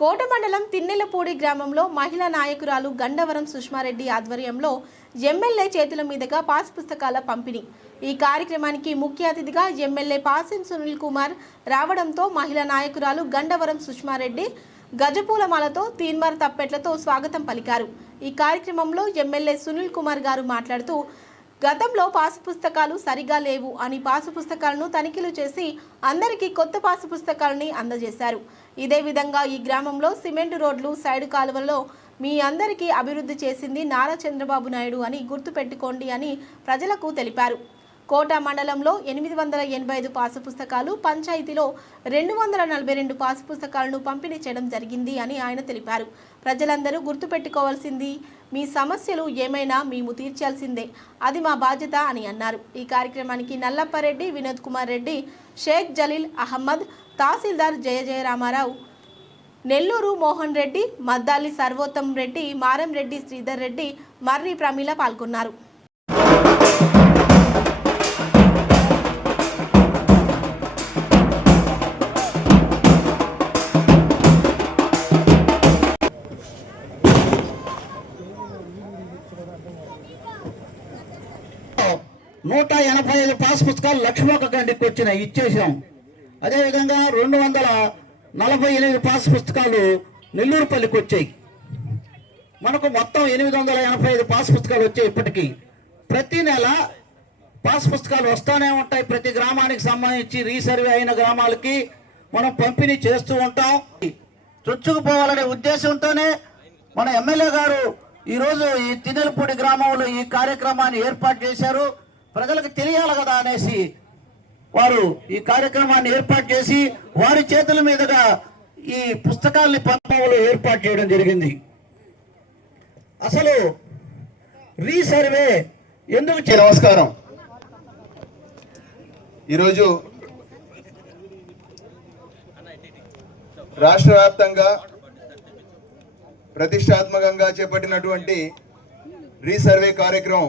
కోట మండలం తిన్నెలపూడి గ్రామంలో మహిళా నాయకురాలు గండవరం సుష్మారెడ్డి ఆధ్వర్యంలో ఎమ్మెల్యే చేతుల మీదుగా పాస్ పుస్తకాల పంపిణీ. ఈ కార్యక్రమానికి ముఖ్య అతిథిగా ఎమ్మెల్యే పాసిం సునీల్ కుమార్ రావడంతో మహిళా నాయకురాలు గండవరం సుష్మారెడ్డి గజపూలమాలతో తీన్మార్ తప్పెట్లతో స్వాగతం పలికారు. ఈ కార్యక్రమంలో ఎమ్మెల్యే సునీల్ కుమార్ గారు మాట్లాడుతూ గతంలో పాసు పుస్తకాలు సరిగా లేవు అని పాసు పుస్తకాలను తనిఖీలు చేసి అందరికీ కొత్త పాసు పుస్తకాలని అందజేశారు. ఇదే విధంగా ఈ గ్రామంలో సిమెంట్ రోడ్లు, సైడ్ కాలువల్లో మీ అందరికీ అభివృద్ధి చేసింది నారా చంద్రబాబు నాయుడు అని గుర్తుపెట్టుకోండి అని ప్రజలకు తెలిపారు. కోట మండలంలో 885 పాసు పుస్తకాలు, పంచాయతీలో 242 పాసు పుస్తకాలను పంపిణీ చేయడం జరిగింది అని ఆయన తెలిపారు. ప్రజలందరూ గుర్తుపెట్టుకోవాల్సింది, మీ సమస్యలు ఏమైనా మేము తీర్చాల్సిందే, అది మా బాధ్యత అని అన్నారు. ఈ కార్యక్రమానికి నల్లప్పరెడ్డి, వినోద్ కుమార్ రెడ్డి, షేక్ జలీల్ అహ్మద్, తహసీల్దార్ జయరామారావు, నెల్లూరు మోహన్ రెడ్డి, మద్దాలి సర్వోత్తం రెడ్డి, మారం రెడ్డి, శ్రీధర్ రెడ్డి, మర్రి ప్రమీల పాల్గొన్నారు. నూట 85 పాస్ పుస్తకాలు లక్ష్మొక్క గండికి వచ్చినాయి, ఇచ్చేసాం. అదేవిధంగా 248 పాస్ పుస్తకాలు నెల్లూరుపల్లికి వచ్చాయి. మనకు మొత్తం 885 పాస్ పుస్తకాలు వచ్చాయి. ఇప్పటికీ ప్రతి నెల పాస్ పుస్తకాలు వస్తూనే ఉంటాయి. ప్రతి గ్రామానికి సంబంధించి రీసర్వే అయిన గ్రామాలకి మనం పంపిణీ చేస్తూ ఉంటాం. చొచ్చుకుపోవాలనే ఉద్దేశంతోనే మన ఎమ్మెల్యే గారు ఈరోజు ఈ తిన్నెలపూడి గ్రామంలో ఈ కార్యక్రమాన్ని ఏర్పాటు చేశారు. ప్రజలకు తెలియాలి కదా అనేసి వారు ఈ కార్యక్రమాన్ని ఏర్పాటు చేసి వారి చేతుల మీదుగా ఈ పుస్తకాలని పంపడంలో ఏర్పాటు చేయడం జరిగింది. అసలు రీసర్వే ఎందుకు? నమస్కారం. ఈరోజు రాష్ట్ర వ్యాప్తంగా ప్రతిష్టాత్మకంగా చేపట్టినటువంటి రీసర్వే కార్యక్రమం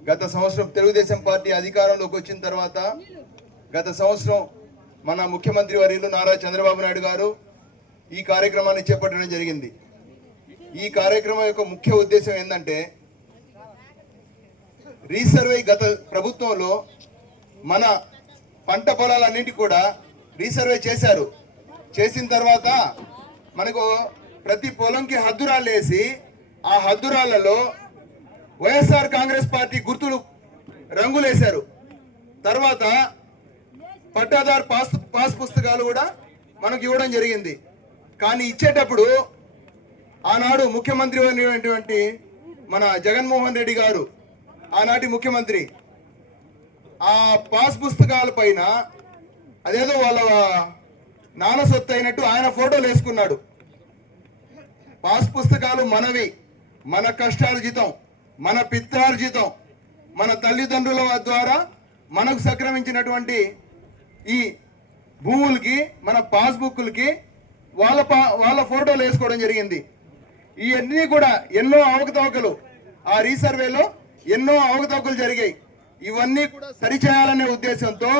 గత సంవత్సరం తెలుగుదేశం పార్టీ అధికారంలోకి వచ్చిన తర్వాత గత సంవత్సరం మన ముఖ్యమంత్రి వర్యులు నారా చంద్రబాబు నాయుడు గారు ఈ కార్యక్రమాన్ని చేపట్టడం జరిగింది. ఈ కార్యక్రమం యొక్క ముఖ్య ఉద్దేశం ఏంటంటే, రీసర్వే గత ప్రభుత్వంలో మన పంట పొలాలన్నింటి కూడా రీసర్వే చేశారు. చేసిన తర్వాత మనకు ప్రతి పొలంకి హద్దురాళ్ళు వేసి ఆ హద్దురాళ్లలో వైఎస్ఆర్ కాంగ్రెస్ పార్టీ గుర్తులు రంగులేశారు. తర్వాత పట్టాదారు పాస్ పుస్తకాలు కూడా మనకు ఇవ్వడం జరిగింది. కానీ ఇచ్చేటప్పుడు ఆనాడు ముఖ్యమంత్రి అయినటువంటి మన జగన్మోహన్ రెడ్డి గారు, ఆనాటి ముఖ్యమంత్రి, ఆ పాస్ పుస్తకాల పైన అదేదో వాళ్ళ నాన్న సొత్తు అయినట్టు ఆయన ఫోటోలు వేసుకున్నాడు. పాస్ పుస్తకాలు మనవి, మన కష్టార్జితం, మన పిత్రార్జితం, మన తల్లిదండ్రుల ద్వారా మనకు సంక్రమించినటువంటి ఈ భూములకి, మన పాస్బుక్లకి వాళ్ళ ఫోటోలు వేసుకోవడం జరిగింది. ఇవన్నీ కూడా ఎన్నో అవకతవకలు, ఆ రీసర్వేలో ఎన్నో అవకతవకలు జరిగాయి. ఇవన్నీ కూడా సరిచేయాలనే ఉద్దేశంతో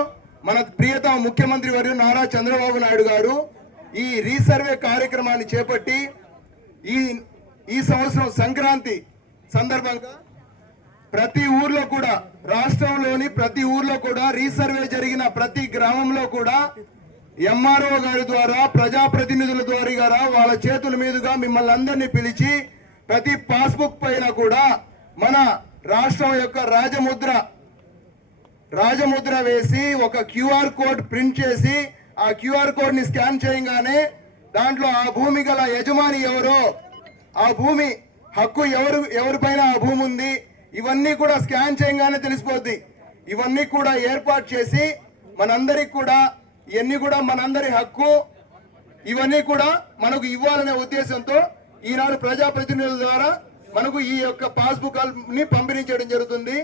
మన ప్రియతమ ముఖ్యమంత్రి వర్యులు నారా చంద్రబాబు నాయుడు గారు ఈ రీసర్వే కార్యక్రమాన్ని చేపట్టి ఈ సంవత్సరం సంక్రాంతి సందర్భంగా ప్రతి ఊర్లో కూడా, రాష్ట్రంలోని ప్రతి ఊర్లో కూడా రీసర్వే జరిగిన ప్రతి గ్రామంలో కూడా ఎంఆర్ఓ గారి ద్వారా, ప్రజాప్రతినిధుల ద్వారా వాళ్ళ చేతుల మీదుగా మిమ్మల్ని అందరినీ పిలిచి ప్రతి పాస్బుక్ పైన కూడా మన రాష్ట్రం యొక్క రాజముద్ర వేసి ఒక క్యూఆర్ కోడ్ ప్రింట్ చేసి ఆ క్యూఆర్ కోడ్ ని స్కాన్ చేయగానే దాంట్లో ఆ భూమి గల యజమాని ఎవరో, ఆ భూమి హక్కు ఎవరిపైన ఆ భూమి ఉంది, ఇవన్నీ కూడా స్కాన్ చేయగానే తెలిసిపోద్ది. ఇవన్నీ కూడా ఏర్పాటు చేసి మనందరికి కూడా ఇవన్నీ కూడా మనందరి హక్కు, ఇవన్నీ కూడా మనకు ఇవ్వాలనే ఉద్దేశంతో ఈనాడు ప్రజాప్రతినిధుల ద్వారా మనకు ఈ యొక్క పాస్బుక్ ని పంపిణీ చేయడం జరుగుతుంది.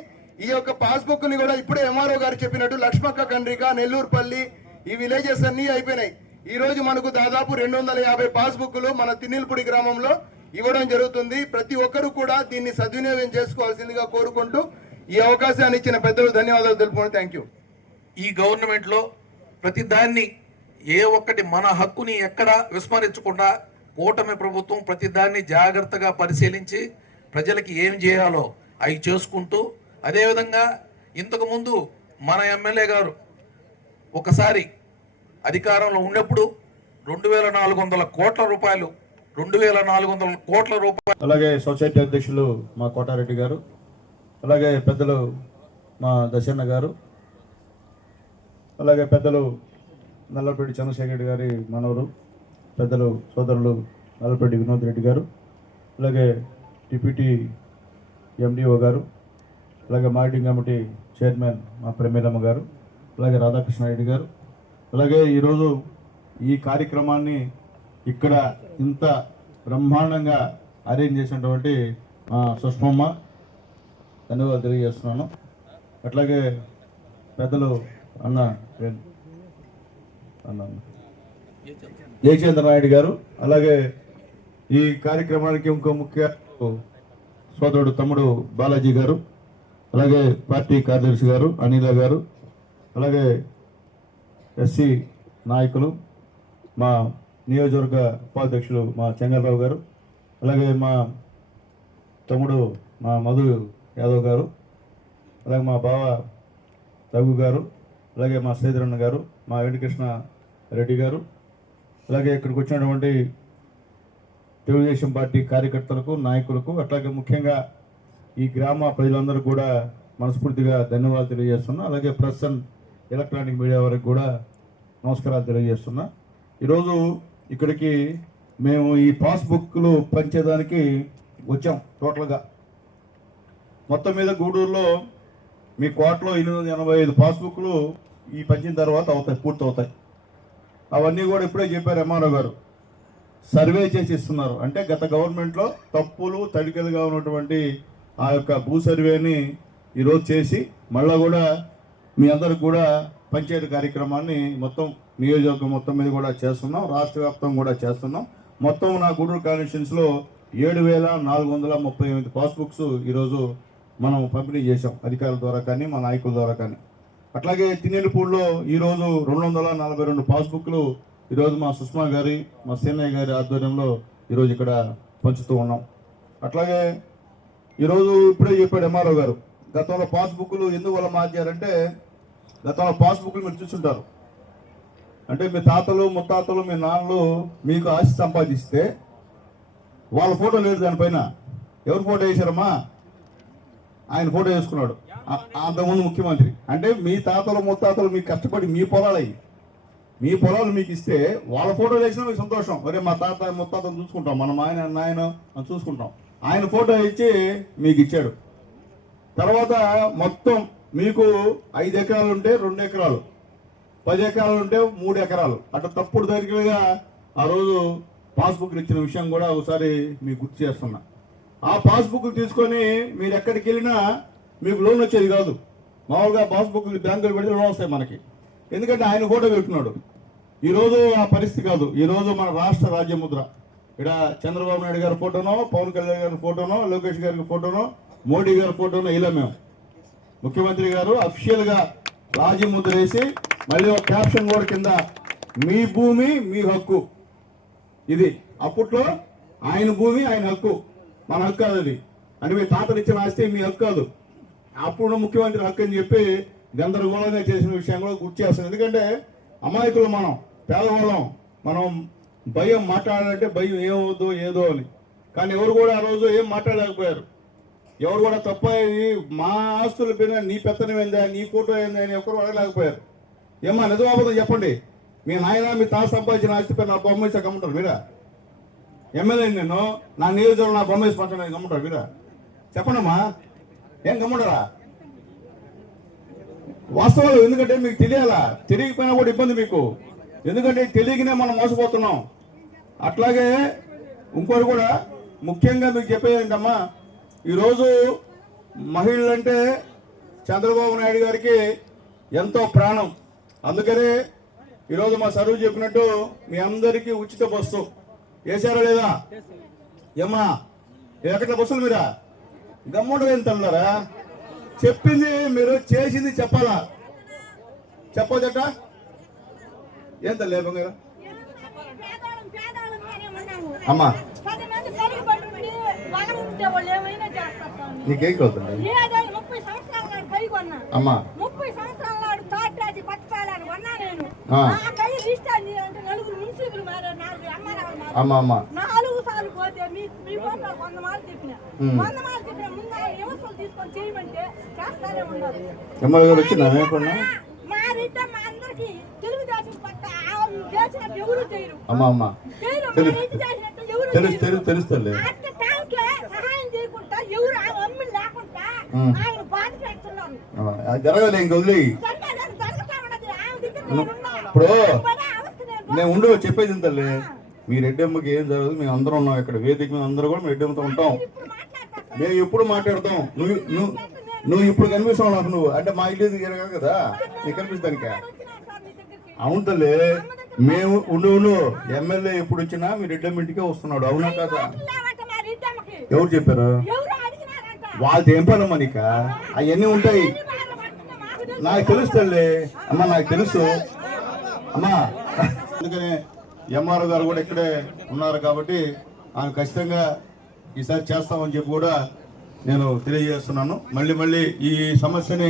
ఈ యొక్క పాస్బుక్ ని కూడా ఇప్పుడే ఎంఆర్ఓ గారు చెప్పినట్టు లక్ష్మక్క కండ్రిక, నెల్లూరుపల్లి ఈ విలేజెస్ అన్ని అయిపోయినాయి. ఈ రోజు మనకు దాదాపు 250 పాస్బుక్లు మన తిన్నెలపూడి గ్రామంలో ఇవ్వడం జరుగుతుంది. ప్రతి ఒక్కరూ కూడా దీన్ని సద్వినియోగం చేసుకోవాల్సిందిగా కోరుకుంటూ ఈ అవకాశాన్ని ఇచ్చిన పెద్దలు ధన్యవాదాలు తెలుపుకుంటూ థ్యాంక్ యూ. ఈ గవర్నమెంట్లో ప్రతి దాన్ని ఏ ఒక్కటి మన హక్కుని ఎక్కడ విస్మరించకుండా కూటమి ప్రభుత్వం ప్రతిదాన్ని జాగ్రత్తగా పరిశీలించి ప్రజలకి ఏం చేయాలో అవి చేసుకుంటూ, అదేవిధంగా ఇంతకుముందు మన ఎమ్మెల్యే గారు ఒకసారి అధికారంలో ఉన్నప్పుడు 2,400 కోట్ల రూపాయలు అలాగే సొసైటీ అధ్యక్షులు మా కోటారెడ్డి గారు, అలాగే పెద్దలు మా దశన్న గారు, అలాగే పెద్దలు నల్లపరెడ్డి చంద్రశేఖర్ రెడ్డి గారి మనవరు, పెద్దలు సోదరులు నల్లపరెడ్డి వినోద్ రెడ్డి గారు, అలాగే డిప్యూటీ ఎండిఓ గారు, అలాగే మార్కెటింగ్ కమిటీ చైర్మన్ మా ప్రమీలమ్మ గారు, అలాగే రాధాకృష్ణారెడ్డి గారు, అలాగే ఈరోజు ఈ కార్యక్రమాన్ని ఇక్కడ ఇంత బ్రహ్మాండంగా అరేంజ్ చేసినటువంటి మా సుష్మమ్మ ధన్యవాదాలు తెలియజేస్తున్నాను. అట్లాగే పెద్దలు అన్న జయచంద్ర నాయుడు గారు, అలాగే ఈ కార్యక్రమానికి ఇంకో ముఖ్య సోదరుడు తమ్ముడు బాలాజీ గారు, అలాగే పార్టీ కార్యదర్శి గారు అనిల గారు, అలాగే ఎస్సీ నాయకులు, మా నియోజకవర్గ ఉపాధ్యక్షులు మా చెంగల్రావు గారు, అలాగే మా తమ్ముడు మా మధు యాదవ్ గారు, అలాగే మా బావ రఘు గారు, అలాగే మా శ్రీధరన్న గారు, మా వెంకటకృష్ణ రెడ్డి గారు, అలాగే ఇక్కడికి వచ్చినటువంటి తెలుగుదేశం పార్టీ కార్యకర్తలకు, నాయకులకు, అట్లాగే ముఖ్యంగా ఈ గ్రామ ప్రజలందరూ కూడా మనస్ఫూర్తిగా ధన్యవాదాలు తెలియజేస్తున్నా. అలాగే ప్రెస్ అండ్ ఎలక్ట్రానిక్ మీడియా వారికి కూడా నమస్కారాలు తెలియజేస్తున్నా. ఈరోజు ఇక్కడికి మేము ఈ పాస్బుక్లు పంచేదానికి వచ్చాం. టోటల్గా మొత్తం మీద గూడూరులో మీ కోటలో 885 పాస్బుక్లు ఈ పంచిన తర్వాత పూర్తవుతాయి. అవన్నీ కూడా ఇప్పుడే చెప్పారు ఎంఆర్ఓ గారు, సర్వే చేసి ఇస్తున్నారు. అంటే గత గవర్నమెంట్లో తప్పులు తడికలుగా ఉన్నటువంటి ఆ యొక్క భూ సర్వేని ఈరోజు చేసి మళ్ళీ కూడా మీ అందరికి కూడా పంచాయతీ కార్యక్రమాన్ని మొత్తం నియోజకవర్గం మొత్తం మీద కూడా చేస్తున్నాం, రాష్ట్ర వ్యాప్తంగా కూడా చేస్తున్నాం. మొత్తం నా గూడూరు కాన్స్టిట్యున్సీలో 7,438 పాస్బుక్స్ ఈరోజు మనం పంపిణీ చేసాం, అధికారుల ద్వారా కానీ మా నాయకుల ద్వారా కానీ. అట్లాగే తినేరుపూడిలో ఈరోజు 242 పాస్బుక్లు ఈరోజు మా సుష్మా గారి, మా సేనయ్య గారి ఆధ్వర్యంలో ఈరోజు ఇక్కడ పంచుతూ ఉన్నాం. అట్లాగే ఈరోజు ఇప్పుడే చెప్పాడు ఎంఆర్ఓ గారు, గతంలో పాస్బుక్లు ఎందువల్ల మార్చారంటే, గతంలో పాస్బుక్లు మీరు చూస్తుంటారు, అంటే మీ తాతలు ముత్తాతలు మీ నాన్నలు మీకు ఆస్తి సంపాదిస్తే వాళ్ళ ఫోటో లేదు దానిపైన. ఎవరు ఫోటో వేశారమ్మా? ఆయన ఫోటో వేసుకున్నాడు అంతకుముందు ముఖ్యమంత్రి. అంటే మీ తాతలు ముత్తాతలు మీకు కష్టపడి మీ పొలాలు మీకు ఇస్తే వాళ్ళ ఫోటో వేసినా మీకు సంతోషం. ఒరే మా తాత ముత్తాతను చూసుకుంటాం, మనం ఆయన చూసుకుంటాం. ఆయన ఫోటో ఇచ్చి మీకు ఇచ్చాడు. తర్వాత మొత్తం మీకు 5 ఎకరాలు ఉంటే 2 ఎకరాలు, 10 ఎకరాలు ఉంటే 3 ఎకరాలు, అట్లా తప్పుడు దగ్గరగా ఆ రోజు పాస్బుక్లు ఇచ్చిన విషయం కూడా ఒకసారి మీకు గుర్తు చేస్తున్నా. ఆ పాస్బుక్లు తీసుకొని మీరు ఎక్కడికి వెళ్ళినా మీకు లోన్ వచ్చేది కాదు. మామూలుగా పాస్బుక్లు బ్యాంకులు పెడితే లోన్ వస్తాయి మనకి, ఎందుకంటే ఆయన ఫోటో పెట్టుకున్నాడు. ఈరోజు ఆ పరిస్థితి కాదు. ఈరోజు మన రాష్ట్ర రాజ్యముద్ర ఇక్కడ చంద్రబాబు నాయుడు గారి ఫోటోనో, పవన్ కళ్యాణ్ గారి ఫోటోనో, లోకేష్ గారి ఫోటోనో, మోడీ గారి ఫోటోనో ఇలా మేము ముఖ్యమంత్రి గారు అఫీషియల్గా రాజ్యముద్ర వేసి మళ్ళీ ఒక క్యాప్షన్ కూడా కింద మీ భూమి మీ హక్కు. ఇది అప్పట్లో ఆయన భూమి ఆయన హక్కు, మన హక్కు కాదు అది. అంటే మీ తాతలు ఇచ్చిన ఆస్తి మీ హక్కు కాదు, అప్పుడు ముఖ్యమంత్రి హక్కు అని చెప్పి గందరగోళంగా చేసిన విషయం కూడా గుర్తు చేస్తాం. ఎందుకంటే అమాయకులు మనం, పేదవాళ్ళం, మనం భయం మాట్లాడాలంటే భయం ఏమవుద్దో ఏదో అని. కానీ ఎవరు కూడా ఆ రోజు ఏం మాట్లాడలేకపోయారు. ఎవరు కూడా తప్ప మా ఆస్తుల పైన నీ పెత్తనం ఏందా, నీ ఫోటో ఏందా అని ఎవరు అడగలేకపోయారు. ఏమా నిజమాబోధం చెప్పండి, మీ నాయన మీ తాత సంపాదించిన ఆస్తి పైన నా బొమ్మ వేసి గమ్ముంటారు మీరా? ఎమ్మెల్యే నేను నా నియోజకవర్గం నా బొమ్మ వేసి పంచడానికి గమ్ముంటారు మీరా? చెప్పండమ్మా, ఏం గమ్ముంటారా? వాస్తవాలు ఎందుకంటే మీకు తెలియాలా, తెలియకపోయినా కూడా ఇబ్బంది మీకు, ఎందుకంటే తెలియకనే మనం మోసపోతున్నాం. అట్లాగే ఇంకోటి కూడా ముఖ్యంగా మీకు చెప్పేది ఏంటమ్మా, ఈరోజు మహిళలంటే చంద్రబాబు నాయుడు గారికి ఎంతో ప్రాణం. అందుకనే ఈరోజు మా సరువు చెప్పినట్టు మీ అందరికీ ఉచిత బస్సు వేసారా లేదా? ఏమ్మా ఎక్కడ బస్సులు మీరా? గమ్ముడు ఏం తన్నారా? చెప్పింది మీరు చేసింది చెప్పాలా? చెప్పదట ఏం తల్లి అమ్మా 10 మంది పలుకుబడి ఉండి బలం ఉంటే వాళ్ళు ఏమైనా చేస్తారు స్వామి. నీకేం అవుతుంది ఏదో 30 సంవత్సరాల నాడు కై కొన్నా. అమ్మా 30 సంవత్సరాల నాడు థర్డ్ రాజు పట్టుకోవాలని కొన్నా నేను. ఆ. ఆ కై రిజిస్టర్ అంటే నలుగురు మున్సిపల్ మారారు, 4 ఎంఆర్ఆర్ మారారు. అమ్మా అమ్మా 4 సార్లు పోతే మీ కోట 100 మార్లు చెప్పిన. 100 మార్లు చెప్పిన ముందు వ్యవస్థలు తీసుకొని చేయమంటే చేస్తానే ఉన్నారు. ఎమ్మెల్యే గారు వచ్చిందా మేకున్నా మా రెడ్డి మా అందరికి తెలుగుదేశం పట్ల చేసినట్టు ఎవరు చేయరు. అమ్మా అమ్మా చేయరు. మా రెడ్డి చేసినట్టు ఎవరు చేయరు. తెలుస్తుంది అట్ట టైంకే సహాయం చేయకుండా ఎవరు ఆ అమ్మిని లేకుండా ఆయన బాధ పెడుతున్నారు. జరగలే ఇంక వదిలేయి సరిగ్గా జరుగుతా ఉన్నది. ఆయన దగ్గర నేను ఉన్నా. ఇప్పుడు పడే అవస్థ నేను నేను ఉండు చెప్పేది తల్లి మీ రెడ్డమ్మకి ఏం జరగదు మేము అందరం ఉన్నాం ఇక్కడ వేదిక మీద అందరూ కూడా మీ రెడ్డమ్మతో ఉంటాం. ఇప్పుడు మాట్లాడతా. మేము ఎప్పుడు మాట్లాడతాం నువ్వు ఇప్పుడు కనిపిస్తావు నాకు నువ్వు అంటే మా ఇల్లు తిరగా కదా నీకు కనిపిస్తానిక అవును తల్లి మేము ఉండు ఎమ్మెల్యే ఎప్పుడు వచ్చినా మీ రెడ్డమ్మ ఇంటికే వస్తున్నాడు అవునా కదా మా రెడ్డి అమ్మకి ఎవరు చెప్పారు ఎవరు అడిగినారంట. వాళ్ళతో ఏం పనమ్మా నీక అవన్నీ ఉంటాయి నాకు తెలుసు తల్లి అమ్మా నాకు తెలుసు అమ్మా అందుకనే ఎంఆర్ఓ గారు కూడా ఇక్కడే ఉన్నారు కాబట్టి ఆమె ఖచ్చితంగా ఈసారి చేస్తామని చెప్పి కూడా నేను తెలియజేస్తున్నాను. మళ్ళీ ఈ సమస్యని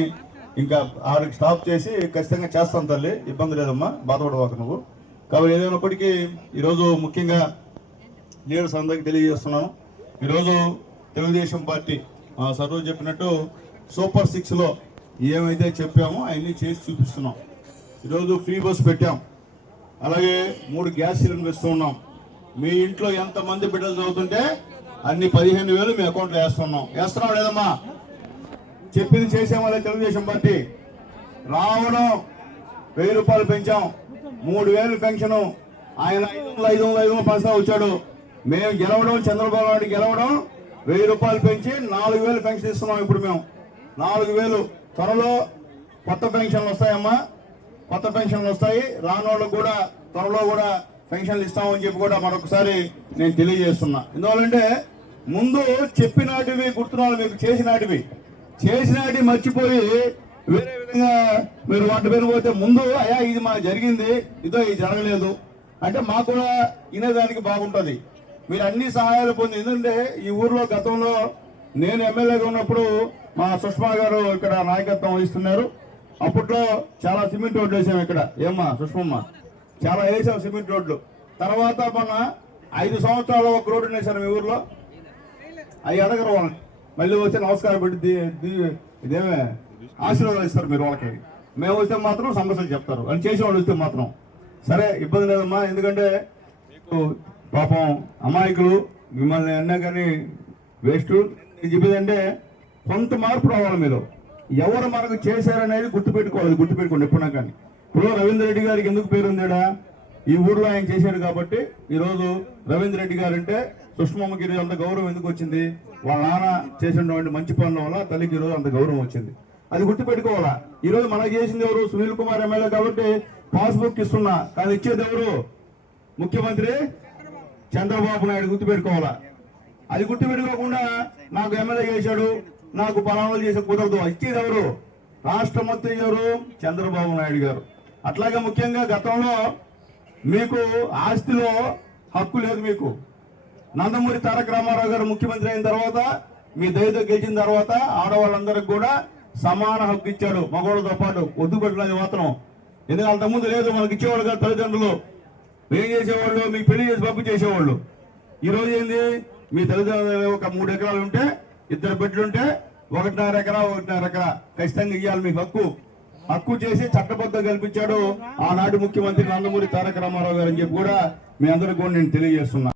ఇంకా ఆవిడకి స్టాప్ చేసి ఖచ్చితంగా చేస్తాను తల్లి ఇబ్బంది లేదమ్మా బాధపడవాక నువ్వు. కాబట్టి ఏదైనప్పటికీ ఈరోజు ముఖ్యంగా లీడర్స్ అందరికీ తెలియజేస్తున్నాను. ఈరోజు తెలుగుదేశం పార్టీ సర్వ చెప్పినట్టు సూపర్ 6లో ఏమైతే చెప్పామో అవన్నీ చేసి చూపిస్తున్నాం. ఈరోజు ఫ్రీ బస్ పెట్టాం, అలాగే 3 గ్యాస్ సిలిండర్ ఇస్తూ ఉన్నాం. మీ ఇంట్లో ఎంతమంది బిడ్డలు చదువుతుంటే అన్ని 15,000 మీ అకౌంట్లో వేస్తున్నాం లేదమ్మా చెప్పింది చేసామా తెలుగుదేశం పార్టీ. రావడం 1000 రూపాయలు పెంచాం, 3000 పెన్షన్, ఆయన 500 పైసా వచ్చాడు. మేము గెలవడం చంద్రబాబు నాయుడు గెలవడం 1000 రూపాయలు పెంచి 4000 పెన్షన్ ఇస్తున్నాం. ఇప్పుడు మేము 4000 త్వరలో కొత్త పెన్షన్లు వస్తాయమ్మా, కొత్త పెన్షన్లు వస్తాయి. రానోళ్ళకు కూడా త్వరలో కూడా పెన్షన్లు ఇస్తామని చెప్పి కూడా మరొకసారి నేను తెలియజేస్తున్నా. ఎందువల్లంటే ముందు చెప్పినాటివి గుర్తున్నాళ్ళు మీకు చేసినాటివి మర్చిపోయి వేరే విధంగా మీరు వాటి పేరు పోతే ముందు అయ్యా ఇది మాకు జరిగింది ఇదో ఇది జరగలేదు అంటే మాకు కూడా వినేదానికి బాగుంటుంది. మీరు అన్ని సహాయాలు పొంది ఎందుకంటే ఈ ఊర్లో గతంలో నేను ఎమ్మెల్యేగా ఉన్నప్పుడు మా సుష్మా గారు ఇక్కడ నాయకత్వం వహిస్తున్నారు. అప్పట్లో చాలా సిమెంట్ రోడ్లు వేసాం ఇక్కడ. ఏమ్మా సుష్మమ్మ చాలా వేసాం సిమెంట్ రోడ్లు. తర్వాత మొన్న 5 సంవత్సరాలు ఒక రోడ్డు వేసాను మీ ఊర్లో. అవి అడగరు వాళ్ళని, మళ్ళీ వస్తే నమస్కారం పెట్టి ఇదేమే ఆశీర్వాదాలు ఇస్తారు మీరు వాళ్ళకి. మేము వస్తే మాత్రం సమస్యలు చెప్తారు అని చేసేవాళ్ళు వస్తే మాత్రం సరే ఇబ్బంది లేదమ్మా. ఎందుకంటే పాపం అమాయకులు మిమ్మల్ని అన్నా కానీ వేస్ట్. నేను చెప్పేదంటే కొంత మార్పు రావాలి మీరు. ఎవరు మనకు చేశారనేది గుర్తుపెట్టుకోండి ఎప్పుడన్నా కానీ. ఇప్పుడు రవీంద్ర రెడ్డి గారికి ఎందుకు పేరు ఉందాడా ఈ ఊర్లో ఆయన చేశాడు కాబట్టి ఈరోజు రవీంద్ర రెడ్డి గారు అంటే సుష్మమ్మకి ఈరోజు అంత గౌరవం ఎందుకు వచ్చింది? వాళ్ళ నాన్న చేసినటువంటి మంచి పనుల వల్ల తల్లికి ఈరోజు అంత గౌరవం వచ్చింది. అది గుర్తుపెట్టుకోవాలా. ఈరోజు మనకు చేసింది ఎవరు? సునీల్ కుమార్ ఎమ్మెల్యే కాబట్టి పాస్బుక్ ఇస్తున్నా, కానీ ఇచ్చేది ఎవరు? ముఖ్యమంత్రి చంద్రబాబు నాయుడు. గుర్తుపెట్టుకోవాలా. అది గుర్తుపెట్టుకోకుండా నాకు ఎమ్మెల్యే చేశాడు, నాకు పలానాలు చేసే కుదరదు. ఇచ్చేది ఎవరు? రాష్ట్ర మంత్రి ఎవరు? చంద్రబాబు నాయుడు గారు. అట్లాగే ముఖ్యంగా గతంలో మీకు ఆస్తిలో హక్కు లేదు. మీకు నందమూరి తారక రామారావు గారు ముఖ్యమంత్రి అయిన తర్వాత మీ దయతో గెలిచిన తర్వాత ఆడవాళ్ళందరికి కూడా సమాన హక్కు ఇచ్చాడు, మగవాళ్ళతో పాటు. ఒడ్డుపెట్టినది మాత్రం. ఎందుకంటే అంతకుముందు లేదు, మనకి ఇచ్చేవాళ్ళు కాదు తల్లిదండ్రులు. ఏం చేసేవాళ్ళు? మీకు పెళ్లి చేసి పంపు చేసేవాళ్ళు. ఈరోజు ఏంది? మీ తల్లిదండ్రులు ఒక 3 ఎకరాలు ఉంటే 2 బిడ్డలుంటే 1.5 ఎకరా ఖచ్చితంగా ఇవ్వాలి మీకు హక్కు చేసి చట్టబద్ధ కల్పించాడు ఆనాడు ముఖ్యమంత్రి నందమూరి తారక రామారావు గారు అని చెప్పి కూడా మీ అందరికీ కూడా నేను తెలియజేస్తున్నా.